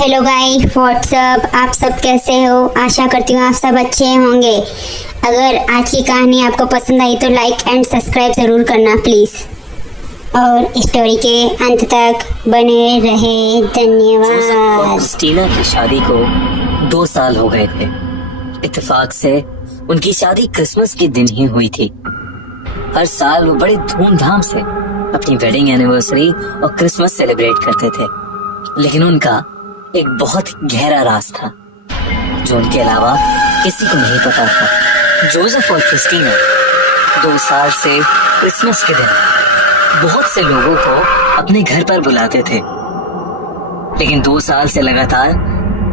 Hello guys, WhatsApp. आप सब कैसे हो? आशा करती हूँ आप सब अच्छे होंगे। अगर आज की कहानी आपको पसंद आई तो लाइक एंड सब्सक्राइब ज़रूर करना प्लीज़, और स्टोरी के अंत तक बने रहे। धन्यवाद। क्रिस्टीना की शादी को 2 साल हो गए थे। इत्तेफाक से उनकी शादी क्रिसमस के दिन ही हुई थी। हर साल वो बड़े धूमधाम से अपनी वेडिंग एनिवर्सरी और क्रिसमस सेलिब्रेट करते थे, लेकिन उनका एक बहुत गहरा राज था जो उनके अलावा किसी को नहीं पता था। जोसेफ और क्रिस्टीना 2 साल से क्रिसमस के दिन बहुत से लोगों को अपने घर पर बुलाते थे, लेकिन 2 साल से लगातार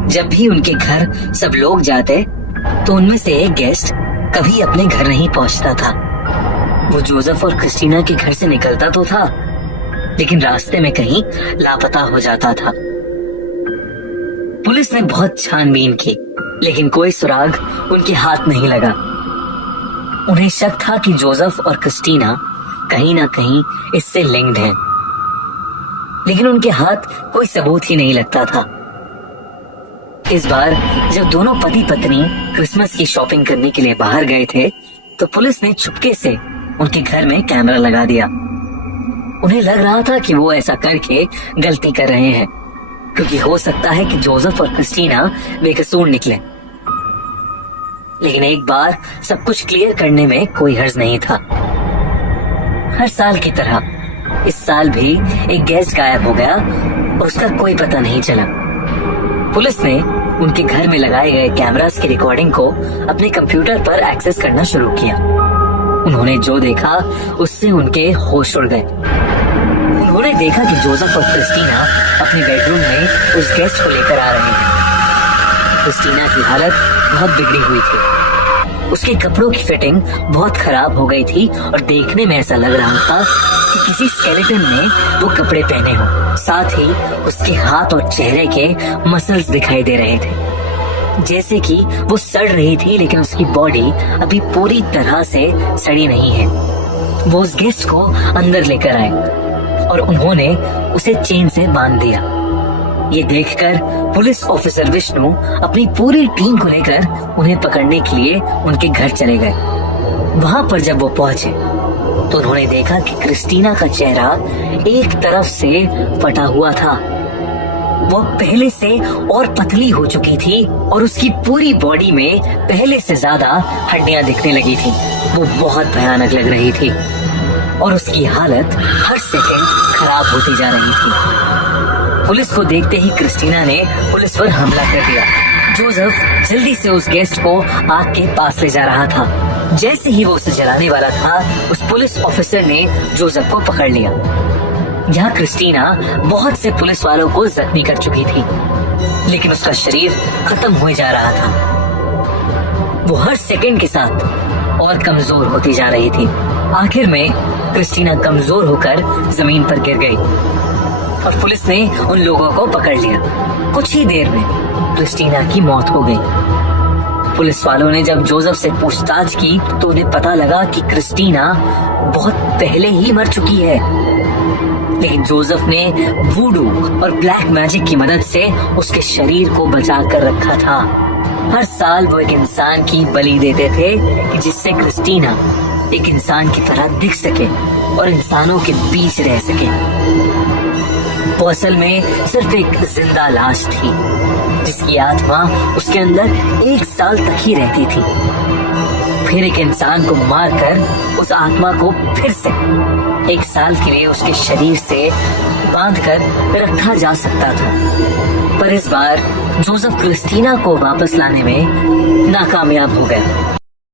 जब भी उनके घर सब लोग जाते तो उनमें से एक गेस्ट कभी अपने घर नहीं पहुंचता था। वो जोसेफ और क्रिस्टीना के घर से निकलता तो था, लेकिन रास्ते में कहीं लापता हो जाता था। पुलिस ने बहुत छानबीन की, लेकिन कोई सुराग उनके हाथ नहीं लगा। उन्हें शक था कि जोसेफ और क्रिस्टीना कहीं ना कहीं इससे लिंक्ड हैं, लेकिन उनके हाथ कोई सबूत ही नहीं लगता था। इस बार जब दोनों पति पत्नी क्रिसमस की शॉपिंग करने के लिए बाहर गए थे, तो पुलिस ने चुपके से उनके घर में कैमरा लगा दिया। उन्हें लग रहा था कि वो ऐसा करके गलती कर रहे हैं, क्योंकि हो सकता है कि जोसेफ और क्रिस्टीना बेकसूर निकले। लेकिन एक बार सब कुछ क्लियर करने में कोई हर्ज नहीं था। हर साल की तरह इस साल भी एक गेस्ट गायब हो गया और उसका कोई पता नहीं चला। पुलिस ने उनके घर में लगाए गए कैमरास की रिकॉर्डिंग को अपने कंप्यूटर पर एक्सेस करना शुरू किया। उन्होंने जो देखा उससे उनके होश उड़ गए। उन्होंने देखा कि जोसेफ और क्रिस्टीना अपने बेडरूम में उस गेस्ट को लेकर आ रहे हैं। क्रिस्टीना की हालत बहुत बिगड़ी हुई थी। उसके कपड़ों की फिटिंग बहुत खराब हो गई थी और देखने में ऐसा लग रहा था कि किसी स्केलेटन ने वो कपड़े पहने हो। साथ ही उसके हाथ और चेहरे के मसल्स दिखाई दे रहे थे, जैसे कि वो सड़ रही थी, लेकिन उसकी बॉडी अभी पूरी तरह से सड़ी नहीं है। वो उस गेस्ट को अंदर लेकर आए और उन्होंने उसे चेन से बांध दिया। ये देखकर पुलिस ऑफिसर विष्णु अपनी पूरी टीम को लेकर उन्हें पकड़ने के लिए उनके घर चले गए। वहां पर जब वो पहुंचे तो उन्होंने देखा कि क्रिस्टीना का चेहरा एक तरफ से फटा हुआ था। वो पहले से और पतली हो चुकी थी और उसकी पूरी बॉडी में पहले से ज्यादा हड्डियां दिखने लगी थी। वो बहुत भयानक लग रही थी और उसकी हालत हर सेकंड खराब होती जा रही थी। पुलिस को देखते ही क्रिस्टीना ने पुलिस पर हमला कर दिया। जोसेफ जल्दी से उस गेस्ट को आग के पास ले जा रहा था। जैसे ही वो उसे जलाने वाला था, उस पुलिस ऑफिसर ने जोसेफ को पकड़ लिया। यहाँ क्रिस्टीना बहुत से पुलिस वालों को जख्मी कर चुकी थी, लेकिन उसका शरीर खत्म हो जा रहा था। वो हर सेकंड के साथ और कमजोर होती जा रही थी। आखिर में क्रिस्टीना कमजोर होकर जमीन पर गिर गई और पुलिस ने उन लोगों को पकड़ लिया। कुछ ही देर में क्रिस्टीना की मौत हो गई। पुलिस वालों ने जब जोसेफ से पूछताछ की तो उन्हें पता लगा कि क्रिस्टीना बहुत पहले ही मर चुकी है, लेकिन जोसेफ ने वूडू और ब्लैक मैजिक की मदद से उसके शरीर को बचा कर रखा था। हर साल वो एक इंसान की बलि देते थे कि जिससे क्रिस्टीना एक इंसान की तरह दिख सके और इंसानों के बीच रह सके। वो असल में सिर्फ एक जिंदा लाश थी, जिसकी आत्मा उसके अंदर 1 साल तक ही रहती थी। फिर एक इंसान को मारकर उस आत्मा को फिर से 1 साल के लिए उसके शरीर से बांधकर रखा जा सकता था। पर इस बार जोसेफ क्रिस्टीना को वापस लाने में नाकामयाब हो गया।